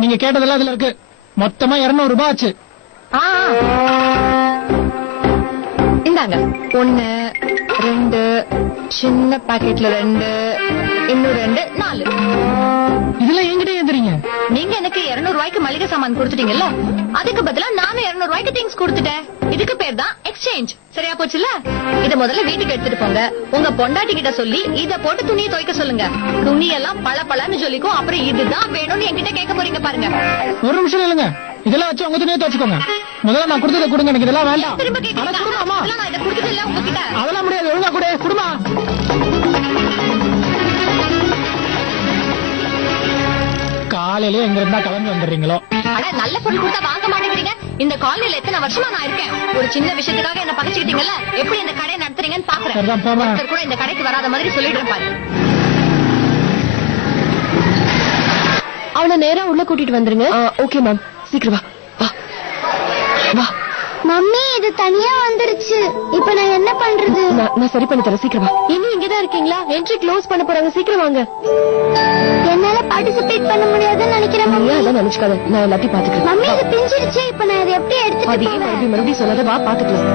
நீங்க கேட்டதெல்லாம் இதுல இருக்கு. மொத்தமா 200 ரூபாய் ஆச்சு. இந்தாங்க 1 2 சின்ன பாக்கெட்ல 2 இன்னும் 2 4. இதெல்லாம் என்கிட்ட ஏந்துறீங்க. நீங்க எனக்கு 200 ரூபாய்க்கு மளிகை சாமான் கொடுத்துட்டீங்கல்ல, அதுக்கு பதிலா நானும் 200 ரூபாய்க்கு திங்ஸ் கொடுத்துட்டேன். இதுக்கு பேர் தான் எக்ஸ்சேஞ்ச். சரியா போச்சுல? இத முதல்ல வீட்டுக்கு எடுத்துட்டு போங்க. உங்க பொண்டாட்டி கிட்ட சொல்லி இத போட்டு துணியை துவைக்க சொல்லுங்க. துணி எல்லாம் பளபளன்னு சொல்லிக்கும். அப்புறம் இதுதான் வேணும்னு என்கிட்ட கேட்க போறீங்க பாருங்க. ஒரு நிமிஷம் இல்லங்க, இதெல்லாம் வச்சு உங்க துணியை துவைச்சுக்கோங்க. முதல்ல நான் கொடுத்ததை கொடுங்க. எனக்கு இதெல்லாம் வேண்டாம். திரும்ப கேக்குறீங்களா? நான் இத கொடுத்தது இல்ல உங்ககிட்ட. அதெல்லாம் முடியாது. ஒழுங்கா கொடு. குடுமா. காலையிலே எங்க இருந்தா கிளம்பி வந்துடுறீங்களோ? நல்ல பொருள் கொடுத்தா வாங்க மாட்டேங்கிறீங்க. இந்த காலனில எத்தனை வருஷமா நான் இருக்கேன். ஒரு சின்ன விஷயத்துக்காக என்ன பகைச்சுக்கிட்டீங்கல்ல. எப்படி இந்த கடையை நடத்துறீங்கன்னு பாக்குறேன். கூட இந்த கடைக்கு வராத மாதிரி சொல்லிடுறேன் பாரு. அவனை நேரா உள்ள கூட்டிட்டு வந்துருங்க. ஓகே மேம், சீக்கிரம் வா. மம்மி இது தனியா வந்துருச்சு. இப்ப நான் என்ன பண்றது? நான் சரி பண்ணி தரேன். சீக்கிரம் வா. இன்னும் இங்கதான் இருக்கீங்களா? என்ட்ரி க்ளோஸ் பண்ண போறாங்க. சீக்கிரம் வாங்க. என்னால பார்ட்டிசிபேட் பண்ண முடியாதுன்னு நினைக்கிறேன் மம்மி. அதான் நினைச்சுக்காத, நான் எல்லாத்தையும் பாத்துக்கிறேன். மம்மி இது பிஞ்சிருச்சு. இப்ப நான் இதை எப்படி எடுத்துட்டு போவேன்? மறுபடியும் சொல்லாத, வா பாத்துக்கலாம்.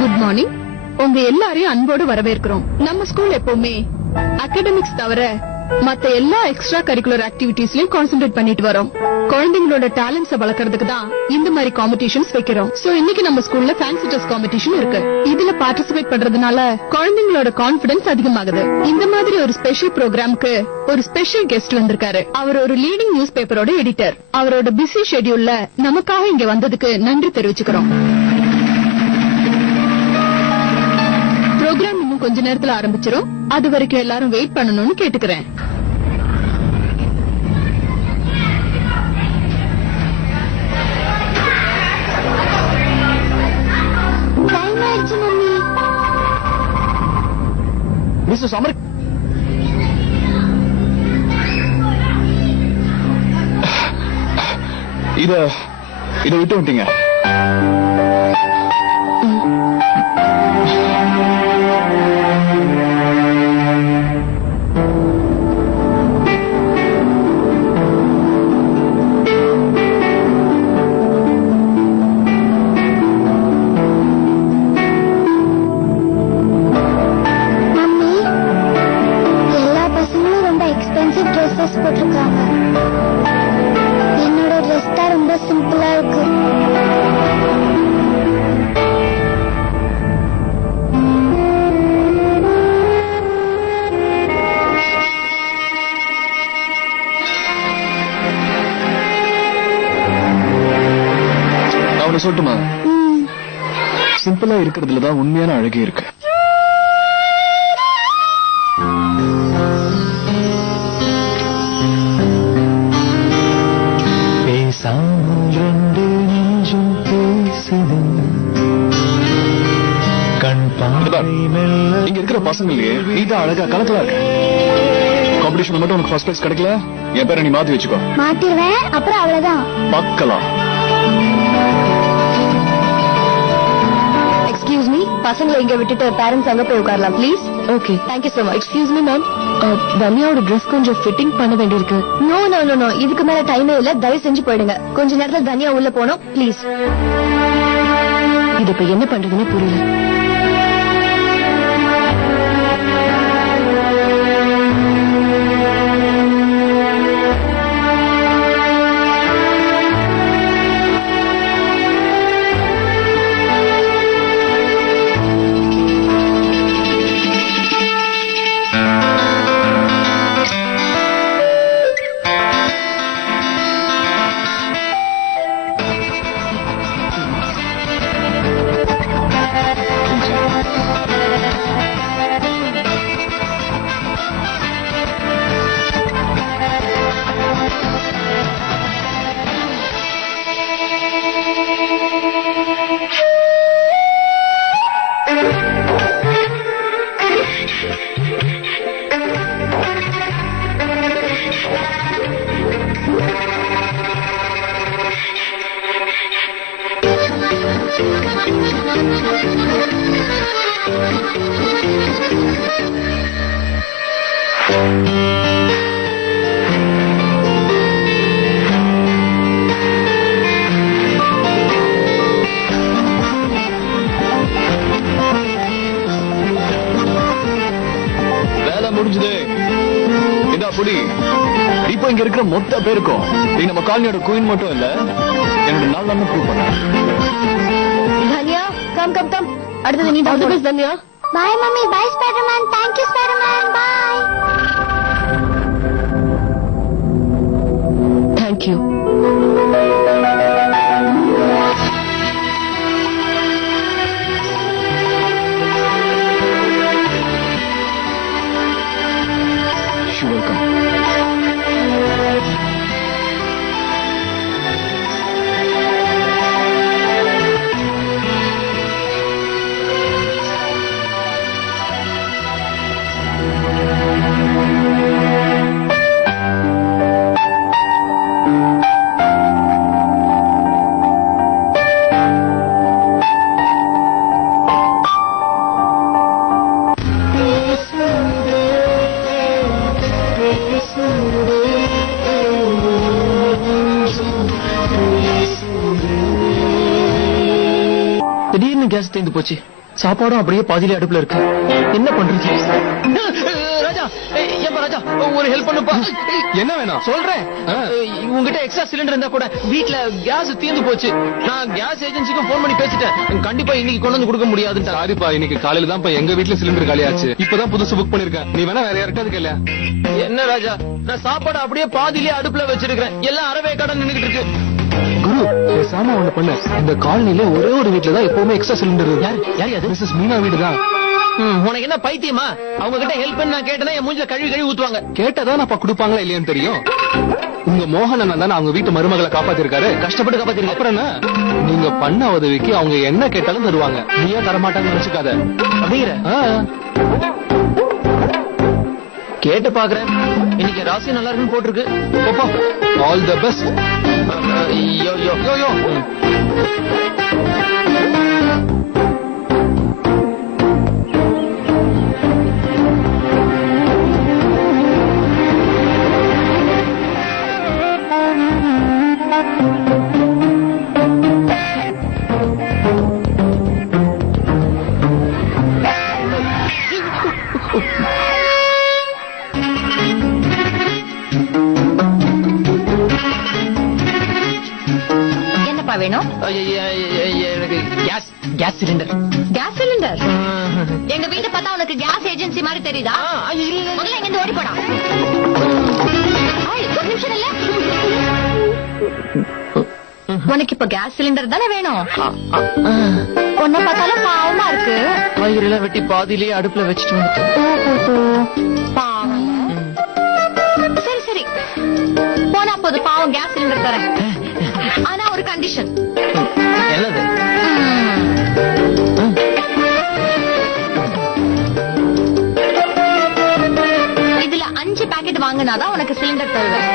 Good morning. உங்க எல்லாரையும் அன்போடு வரவேற்கிறோம். நம்ம ஸ்கூல் எப்பவுமே அகாடமிக்ஸ் தவிர மத்த எல்லா எக்ஸ்ட்ரா கரிக்குலர் ஆக்டிவிட்டீஸ்லயும் கான்சென்ட்ரேட் பண்ணிட்டு வரோம். குழந்தைங்களோட டேலண்ட்ஸ வளர்க்கறதுக்கு தான் இந்த மாதிரி காம்படிஷன்ஸ் வைக்கிறோம். சோ இன்னைக்கு நம்ம ஸ்கூல்ல ஃபேன்சி ட்ரெஸ் காம்படிஷன் இருக்கு. இதுல பார்ட்டிசிபேட் பண்றதுனால குழந்தைங்களோட கான்பிடன்ஸ் அதிகமாகுது. இந்த மாதிரி ஒரு ஸ்பெஷல் ப்ரோக்ராம்க்கு ஒரு ஸ்பெஷல் கெஸ்ட் வந்திருக்காரு. அவர் ஒரு லீடிங் நியூஸ் பேப்பரோட எடிட்டர். அவரோட பிஸி ஷெட்யூல்ல நமக்காக இங்க வந்ததுக்கு நன்றி தெரிவிச்சுக்கிறோம். ப்ரோக்ராம் இன்னும் கொஞ்ச நேரத்துல ஆரம்பிச்சிரும். அது வரைக்கும் எல்லாரும் வெயிட் பண்ணணும்னு கேட்டுக்கிறேன். டைம் ஆயிடுச்சு மம்மி. மிஸ்டர் சமர், இத விட்டு விட்டீங்க. போட்டிருக்காங்க. என்னோட ட்ரெஸ் தான் ரொம்ப சிம்பிளா இருக்கு. அவனை சொல்லட்டுமா? சிம்பிளா இருக்கிறதுலதான் உண்மையான அழகே இருக்கு. இங்க இருக்கிற பசங்களே நீதான் அழகா கலக்கலா இருக்க. காம்படிஷன் மட்டும் உனக்கு ஃபர்ஸ்ட் பிரைஸ் கிடைக்கல, என் பேரை நீ மாத்தி வச்சுக்கோ. மாத்திடுவேன், அப்புறம் அவ்வளவுதான். பார்க்கலாம். எக்ஸ்கியூஸ் மீ, பசங்களை இங்க விட்டுட்டு பேரண்ட்ஸ் அங்க போய் உட்காரலாம் please. Okay, thank you so much. Excuse me ma'am, தன்யாவோட ட்ரெஸ் கொஞ்சம் ஃபிட்டிங் பண்ண வேண்டியிருக்கு. நோ நோ நோ நோ, இதுக்கு மேல டைமே இல்ல. தயவு செஞ்சு போயிடுங்க. கொஞ்ச நேரத்துல தன்யா உள்ள போனோம் ப்ளீஸ். இது இப்ப என்ன பண்றதுன்னு புரியல. வேலை முடிஞ்சது. இதா புடி. இப்போ இங்க இருக்கிற மொத்த பேருக்கும் நீ நம்ம காலனியோட குயின் மட்டும் இல்ல, என்னோட நாள் தான் ப்ரூவ் பண்ண. Tanya come come come. அடுத்தது நீ தான் பேசு Tanya. Bye mummy, bye Spiderman. Thank you Spiderman. Bye. Thank you. Welcome. திடீர்னு கேஸ் தீர்ந்து போச்சு. சாப்பாடும் அப்படியே பாதியிலே அடுப்புல இருக்கு. என்ன பண்றது? ராஜா, ஏப்பா ராஜா, ஒரு ஹெல்ப் பண்ணுப்பா. என்ன வேணும்? சொல்றேன். உங்ககிட்ட எக்ஸ்ட்ரா சிலிண்டர் இருந்தா கூட, வீட்ல கேஸ் தீர்ந்து போச்சு. நான் கேஸ் ஏஜென்சிக்கும் போன் பண்ணி பேசிட்டேன். கண்டிப்பா இன்னைக்கு கொண்டு வந்து கொடுக்க முடியாதுன்னு. சாரிப்பா, இன்னைக்கு காலையில தான் எங்க வீட்டுல சிலிண்டர் காலியாச்சு. இப்பதான் புதுசு புக் பண்ணிருக்கேன். நீ வேணா வேற யார்கிட்ட கேள. என்ன ராஜா, நான் சாப்பாடு அப்படியே பாதியிலே அடுப்புல வச்சிருக்கிறேன். எல்லாம் அறவே கடை நின்னுகிட்டு இருக்கு. குரு, பேசாம ஒண்ணு பண்ணு. இந்த காலனில ஒரே ஒரு வீட்டுல தான் எப்பவுமே எக்ஸ்ட்ரா சிலிண்டர் இருக்கு. யார் அது? மிஸ்ஸஸ் மீனா வீடு தான். உனக்கு என்ன பைத்தியமா? அவங்க கிட்ட ஹெல்ப் நான் கேட்டேன்னா என் மூஞ்சில கழுவி ஊத்துவாங்க. கேட்டதான் அப்ப கொடுப்பாங்களா இல்லையான்னு தெரியும். உங்க மோகன் அண்ணன் தானே அவங்க வீட்டு மருமகளை காப்பாத்திருக்காரு. கஷ்டப்பட்டு காப்பாத்திருக்காரு. அப்புறம் என்ன, நீங்க பண்ண உதவிக்கு அவங்க என்ன கேட்டாலும் தருவாங்க. நீயே தரமாட்டாங்கன்னு நினைச்சுக்காத. அப்படிங்கிற கேட்டு பாக்குறேன். இன்னைக்கு ராசி நல்லா இருக்குன்னு போட்டிருக்கு. All the best. Yo yo yo yo. என்னப்பா வேணும்? எனக்கு கேஸ் சிலிண்டர். Gas cylinder? எங்க வீட்டை பார்த்தா உனக்கு கேஸ் ஏஜென்சி மாதிரி தெரியுதா? முதல்ல இங்க இருந்து ஓடி போடா. ஒரு நிமிஷம் இல்ல. உனக்கு இப்ப கேஸ் சிலிண்டர் தானே வேணும்? உன்னை பார்த்தாலும் பாவமா இருக்கு. காய்கறிலாம் வெட்டி பாதியிலேயே அடுப்புல வச்சுட்டு வந்துட்டேன். பாவம். சரி சரி, போனா போது. பாவம், கேஸ் சிலிண்டர் தரேன். ஆனா ஒரு கண்டிஷன். என்னது? இதுல 5 பாக்கெட் வாங்கினாதான் உனக்கு சிலிண்டர் தருவேன்.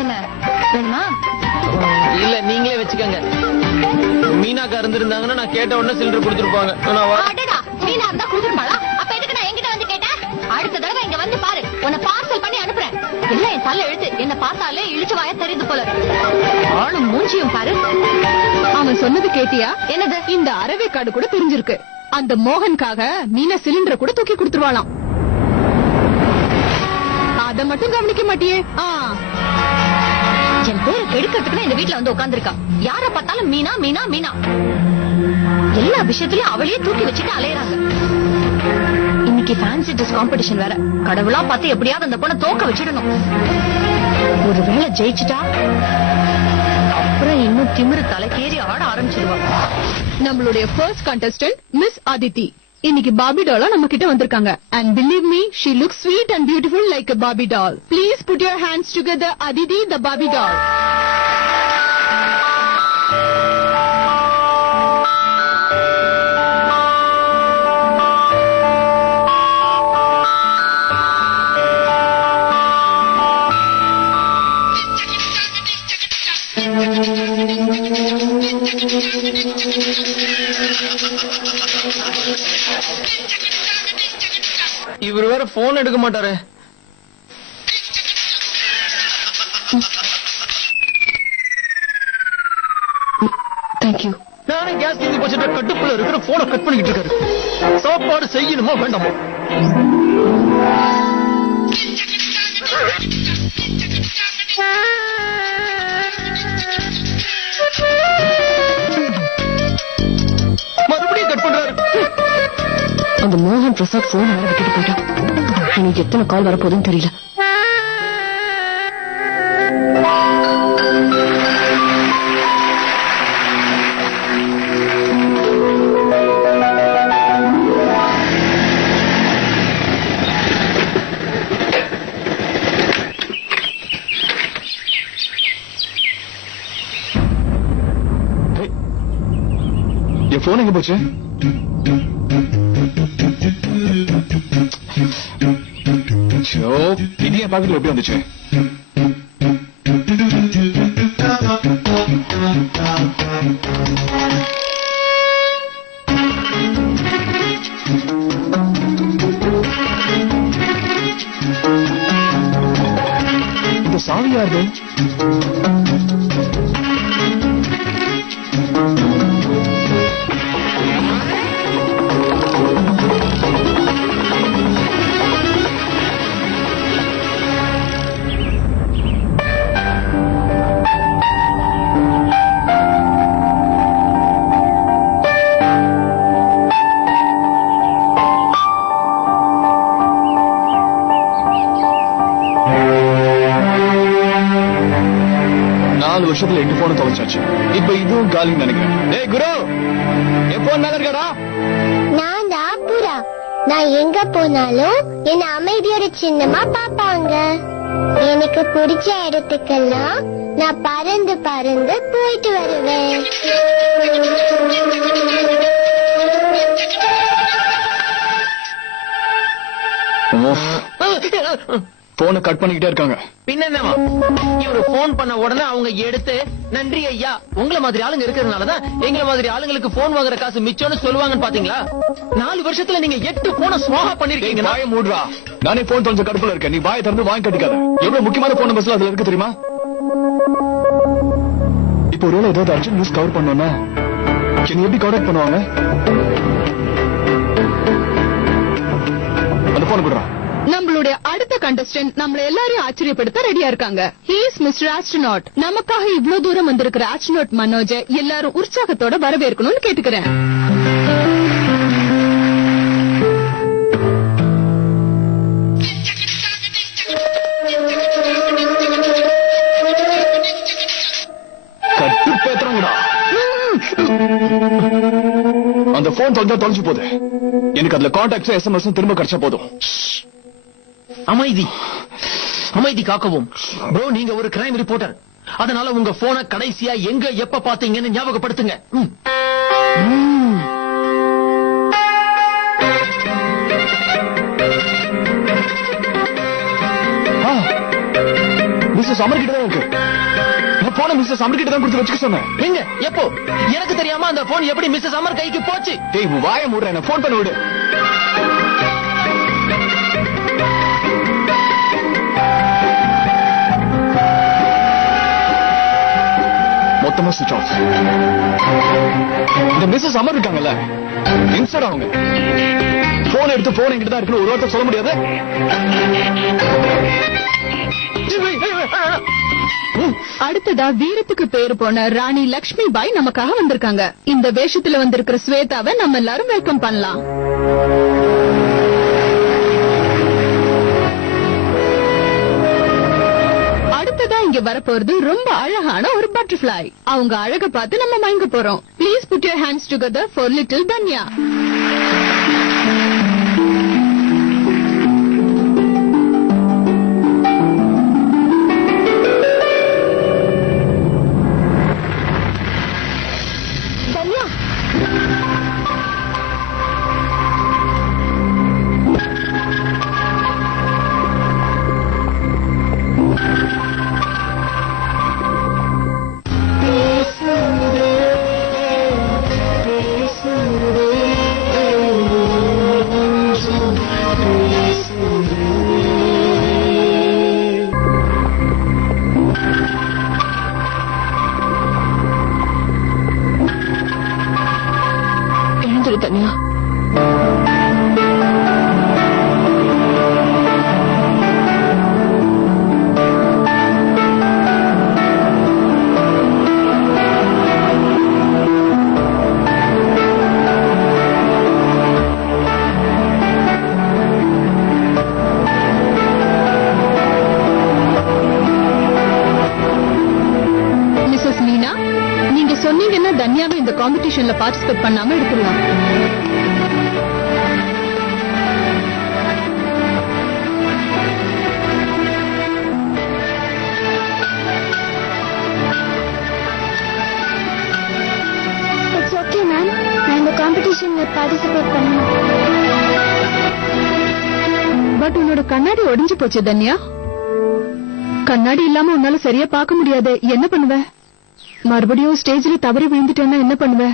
என்ன வேணுமா? இல்ல, நீங்களே வச்சுக்கோங்க. மீனாக்கா இருந்திருந்தாங்கன்னா நான் கேட்ட உடனே சிலிண்டர் கொடுத்துருப்பாங்க. அடடா, மீனா இருந்தா கொடுத்துருப்பாளா? அப்ப எதுக்கு நான் என்கிட்ட வந்து கேட்டேன்? அடுத்த தடவை இங்க வந்து பாரு, உன்னை பார்சல் பண்ணி அனுப்புறேன். எல்லாம் என் தலை எழுத்து. என்ன பார்த்தாலே இழிச்சு வாய தெரியுது போல. ஆளும் மூஞ்சியும் பாரு. அவன் சொன்னது கேட்டியா? என்னது? இந்த அரவே கார்டு கூட தெரிஞ்சிருக்கு. அந்த மோகனுக்காக மீனா சிலிண்டரை கூட தூக்கி கொடுத்துருவாளாம். அத மட்டும் கவனிக்க மாட்டியே? என் பேரை கெடுக்கிறதுக்கு இந்த வீட்டுல வந்து உட்கார்ந்துருக்கா. யார பார்த்தாலும் மீனா மீனா மீனா. எல்லா விஷயத்திலயும் அவளையே தூக்கி வச்சுட்டு அலையறாங்க. இன்னைக்கு ஃபேன்சி ட்ரெஸ் காம்படிஷன் வேற. கடவுளா பார்த்து எப்படியாவது அந்த பொண்ணை தோக்க வச்சிடணும். ஒருவேளை ஜெயிச்சுட்டா அப்புறம் இன்னும் திமிரு தலைக்கேறி ஆட ஆரம்பிச்சிடுவா. நம்மளுடைய ஃபர்ஸ்ட் கண்டஸ்டன்ட் மிஸ் அதித்தி இன்னைக்கு பாபி டாலா நம்ம கிட்ட வந்திருக்காங்க. And believe me, she looks sweet and beautiful like a Barbie doll. Please put your hands together, Aditi, the Barbie doll. இவர் வேற போன் எடுக்க மாட்டாரு. தேங்க்யூ. நானே கேஸ் தீர்ந்து போச்சுட்டு கட்டுக்குள்ள இருக்கிற போனை கட் பண்ணிக்கிட்டு இருக்காரு. சாப்பாடு செய்யணுமா வேண்டாமா? மறுபடியும் கட் பண்றாரு. அந்த மோகன் பிரசாத் போன் வேற விட்டுட்டு போயிட்டான். எனக்கு எத்தனை கால் வரப்போதுன்னு தெரியல. என் போன் எங்க போச்சு? இது என் பாக்கெட்ல எப்படி வந்துச்சு? இந்த சாவி யாரு? வருஷத்துல 8 போன தொலைச்சாச்சு. இப்ப இதுவும் காலிங் நினைக்கிறேன். டேய் குரு, என் போன் மேல இருக்கடா. நான் தான் புறா. நான் எங்க போனாலும் என்ன அமைதியோட சின்னமா பாப்பாங்க. எனக்கு பிடிச்ச இடத்துக்கெல்லாம் நான் பறந்து பறந்து போயிட்டு வருவேன். போனை கட் பண்ணிக்கிட்டே இருக்காங்க. பின்ன என்னவா, இவரு போன் பண்ண உடனே அவங்க எடுத்து நன்றி ஐயா, உங்களை மாதிரி ஆளுங்க இருக்கிறதுனாலதான் எங்களை மாதிரி ஆளுங்களுக்கு போன் வாங்குற காசு மிச்சம்னு சொல்லுவாங்கன்னு பாத்தீங்களா? 4 வருஷத்துல நீங்க 8 போனை ஸ்வாஹா பண்ணிருக்கீங்க. வாயை மூடுறா. நானே போன் தொலைஞ்ச கடுப்புல இருக்கேன். நீ வாயை திறந்து வாங்கி கட்டிக்காத. எவ்வளவு முக்கியமான போன் நம்பர்ஸ்ல அதுல இருக்கு தெரியுமா? இப்போ ஒருவேளை ஏதாவது அர்ஜென்ட் நியூஸ் கவர் பண்ணோம்னா என்ன எப்படி கான்டாக்ட் பண்ணுவாங்க? அந்த போன் கொடுறா. நம்மளுடைய அடுத்த கண்டஸ்டன்ட் நம்மள எல்லாரையும் ஆச்சரியப்படுத்த ரெடியா இருக்காங்க. He is mister astronaut. நமக்காக இவ்வளவு தூரம் வந்திருக்கிற ஆஸ்ட்ரோநாட் மனோஜ எல்லாரும் உற்சாகத்தோட வரவேற்கணும்னு கேட்டுக்கிறேன். அந்த போன் தொலைஞ்சு போகுது. எனக்கு அதுல கான்டாக்ட்ஸ் SMS திரும்ப கிடைச்சா போதும். அமைதி அமைதி காக்கவும். ப்ரோ, நீங்க ஒரு கிரைம் ரிப்போர்ட்டர். அதனால உங்க போனை கடைசியா எங்க எப்ப பாத்தீங்கன்னு ஞாபகப்படுத்துங்க. மிஸ்ஸஸ் அமர் கிட்ட தான் இருக்கு. நான் போன மிஸ்ஸஸ் அமர் கிட்ட தான் கொடுத்து வச்சுக்க சொன்னேன். எங்க எப்போ? எனக்கு தெரியாம அந்த போன் எப்படி மிஸ்ஸஸ் அமர் கைக்கு போச்சு? டேய், வாயை மூடுற. என்ன போன் பண்ண விடு. மொத்தமா சுவிட்ச் ஆஃப். இந்த மிஸ்ஸஸ் அமர் இருக்காங்கல்ல, இன்ஸ்டர் அவங்க போன் எடுத்து போன் என்கிட்ட தான் இருக்குன்னு ஒரு வார்த்தை சொல்ல முடியாது. அடுத்ததா வீரத்துக்கு பேரு போன ராணி லக்ஷ்மி பாய் நமக்காக வந்திருக்காங்க. இந்த வேஷத்துல வந்திருக்கிற ஸ்வேதாவை நம்ம எல்லாரும் வெல்கம் பண்ணலாம். அடுத்ததா இங்க வரப்போறது ரொம்ப அழகான ஒரு பட்டர்ஃபிளை. அவங்க அழக பார்த்து நம்ம மயங்க போறோம். Please put your hands together for little Dhanya. எழுந்துரு தனியா. சொன்னீங்கன்னா தன்யாவை இந்த காம்படிஷன்ல பார்ட்டிசிபேட் பண்ணாம எடுத்துடலாம். இட்ஸ் ஓகே மேம், நான் இந்த காம்படிஷன்ல பார்ட்டிசிபேட் பண்ணேன். பட் உன்னோட கண்ணாடி ஒடிஞ்சு போச்சு தன்யா. கண்ணாடி இல்லாம உன்னால சரியா பார்க்க முடியாது. என்ன பண்ணுவ? மறுபடியும் ஸ்டேஜ்ல தவறி விழுந்துட்டேன்னா என்ன பண்ணுவ?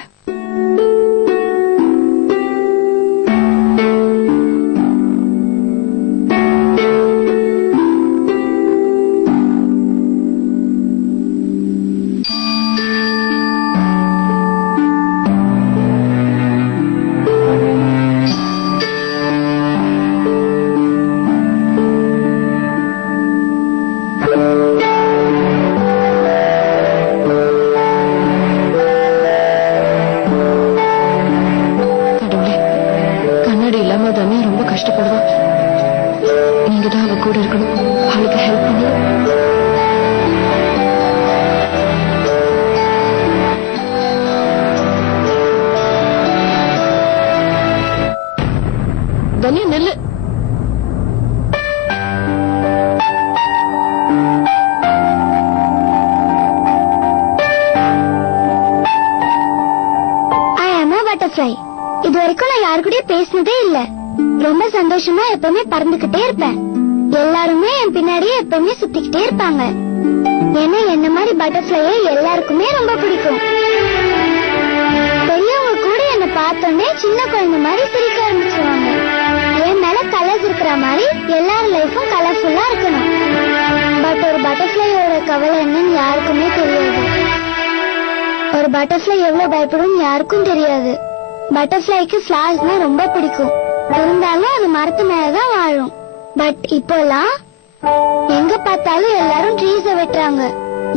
தனியா நெல்லு. I am a butterfly. இது வரைக்கும் நான் யாரு கூடயும் பேசினதே இல்ல. ரொம்ப சந்தோஷமா எப்பவுமே பறந்துகிட்டே இருப்பேன். எல்லாருமே என் பின்னாடியே எப்பவுமே சுத்திக்கிட்டே இருப்பாங்க. ஏன்னா என்ன மாதிரி பட்டர்ஃப்ளையை எல்லாருக்குமே ரொம்ப பிடிக்கும். பெரியவங்க கூட என்ன பார்த்தோன்னே சின்ன குழந்தை மாதிரி சிரிக்க ஆரம்பிச்சுவாங்க. என் மேல கலர்ஸ் இருக்கிற மாதிரி எல்லாரும் லைஃபும் கலர்ஃபுல்லா இருக்கணும். பட் ஒரு பட்டர்ஃப்ளையோட கவலை என்னன்னு யாருக்குமே தெரியாது. ஒரு பட்டர்ஃப்ளை எவ்வளவு பயப்படும் யாருக்கும் தெரியாது. பட்டர்ஃப்ளைக்கு ஃபிளவர்ஸ்னா ரொம்ப பிடிக்கும். இருந்தாலும் அது மரத்து மேலதான் வாழும். பட் இப்போலாம் எங்க பார்த்தாலும் எல்லாரும் ட்ரீஸ வெட்டுறாங்க.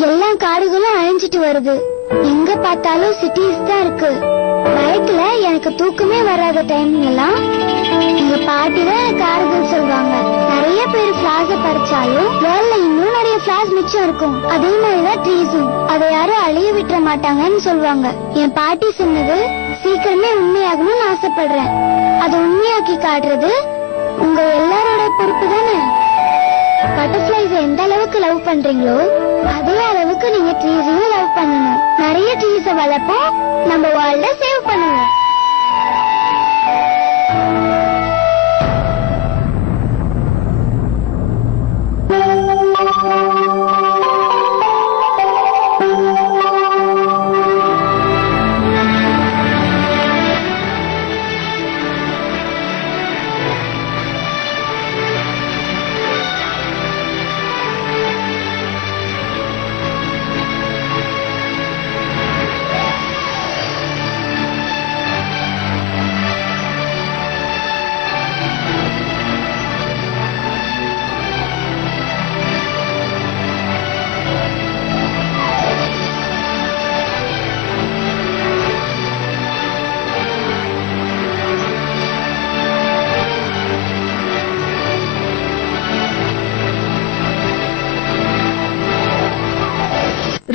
எல்லா காடுகளும் அழிஞ்சிட்டு வருது. எங்க பார்த்தாலும் சிட்டிஸ் தான் இருக்கு. பைக்ல எனக்கு தூக்கமே வராத டைம்லாம் எங்க பாட்டி தான் எனக்கு ஆறுதல் சொல்வாங்க. நிறைய பேர் ஃபிளார்ஸ பறிச்சாலும் வேர்ல்ட்ல இன்னும் நிறைய ஃபிளார்ஸ் மிச்சம் இருக்கும். அதே மாதிரிதான் ட்ரீஸும், அதை யாரும் அழிய விட்டுற மாட்டாங்கன்னு சொல்லுவாங்க. என் பாட்டி சொன்னது சீக்கிரமே உண்மையாகணும்னு ஆசைப்படுறேன். அதை உண்மையாக்கி காட்டுறது உங்க எல்லாரோட பொறுப்பு தானே. பட்டர்ஃபிளைஸ் எந்த அளவுக்கு லவ் பண்றீங்களோ அதே அளவுக்கு நீங்க ட்ரீஸையும் லவ் பண்ணணும். நிறைய ட்ரீஸ வளர்ப்போம், நம்ம வேர்ல்ட சேவ் பண்ணுவோம்.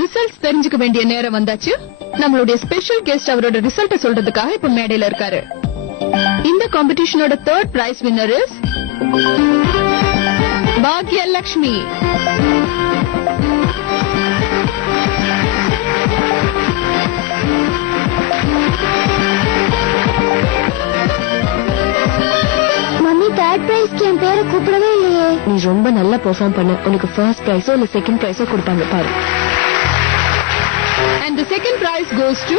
ரிசல்ட்ஸ் தெரிஞ்சுக்க வேண்டிய நேரம் வந்தாச்சு. நம்மளுடைய ஸ்பெஷல் கெஸ்ட் அவரோட ரிசல்ட்ட சொல்றதுக்காக இப்ப மேடையில இருக்காரு. இந்த காம்படிஷனோட 3rd price winner is Bhagyalakshmi. Mummy 3rd பிரைஸ்க்கு என் பேரை கூப்பிடவே இல்லையே. நீ ரொம்ப நல்லா பெர்ஃபார்ம் பண்ண. உனக்கு ஃபர்ஸ்ட் பிரைஸோ இல்ல செகண்ட் பிரைஸோ கொடுப்பாங்க பாரு. And the second prize goes to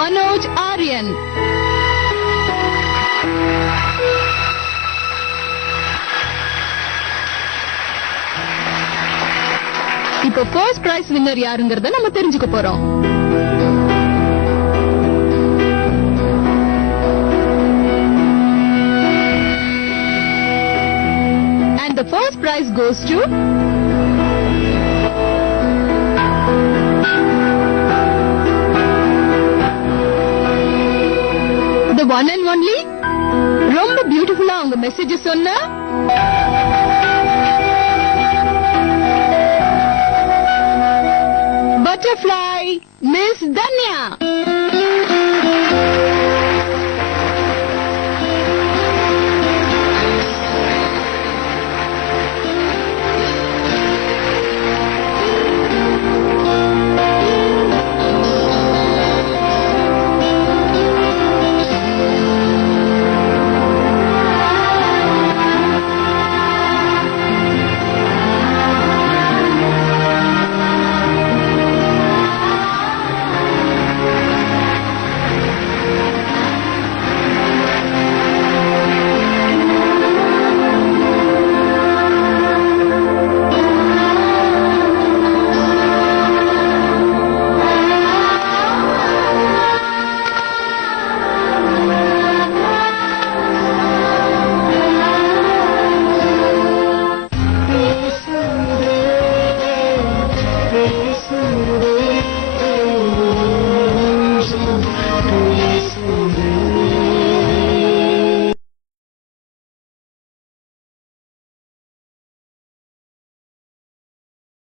Manoj Aryan. இப்போ ஃபர்ஸ்ட் பிரைஸ் வின்னர் யாருங்கறத நம்ம தெரிஞ்சுக்க போறோம். prize goes to the one and only ரொம்ப பியூட்டிஃபுல்லா அவங்க மெசேஜ் சொன்ன butterfly Miss Danya.